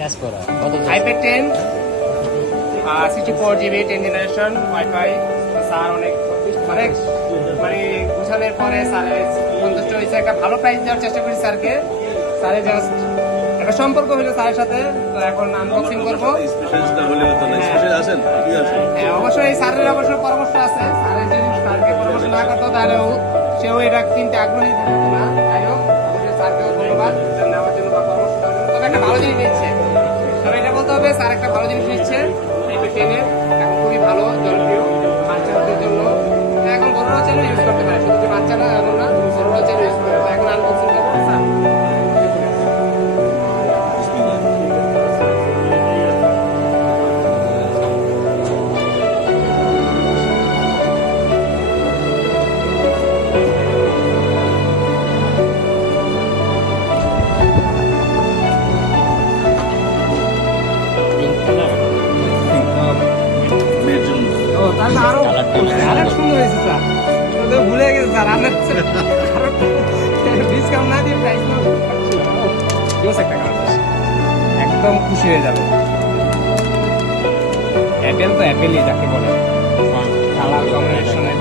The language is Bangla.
iPad 10 64GB 10 generation wifi. Sir অনেক অনেক মানে বুঝানোর পরে স্যারের সন্তুষ্ট হয়েছে। একটা ভালো প্রাইস দেওয়ার চেষ্টা করি স্যারকে। স্যারের জাস্ট একটা সম্পর্ক হলো স্যারের সাথে। তো এখন আনবক্সিং করবো। হ্যাঁ, অবশ্যই স্যারের অবশ্য পরামর্শ আছে। স্যারের যদি স্যারকে পরামর্শ না করতো তাহলে সেও এটা কিনতে আগ্রহী থাকতো না। যাই হোক, অবশ্যই স্যারকেও ধন্যবাদ নেওয়ার জন্য বা পরামর্শ দেওয়ার জন্য। তবে একটা ভালো জিনিস নিচ্ছে, তবে এটা বলতে হবে স্যার একটা ভালো জিনিস নিচ্ছে। iPad 10 এখন খুবই ভালো, জনপ্রিয় বাচ্চাদের জন্য। এখন বড়রাও চাইলে ইউজ করতে পারে, শুধু যে বাচ্চারা এখন না, বড়রাও চাইলে ইউজ করতে পারে। এখন আনবক্সিং করবো স্যার। তাহলে আরো সুন্দর হয়েছে স্যার। তো ভুলে গেছে স্যার, আপনার ডিসকাউন্ট না দিয়ে প্রাইস একটা কালার একদম খুশি হয়ে যাবে। অ্যাপেল তো অ্যাপেলই যাকে বলে, কালার কম্বিনেশনের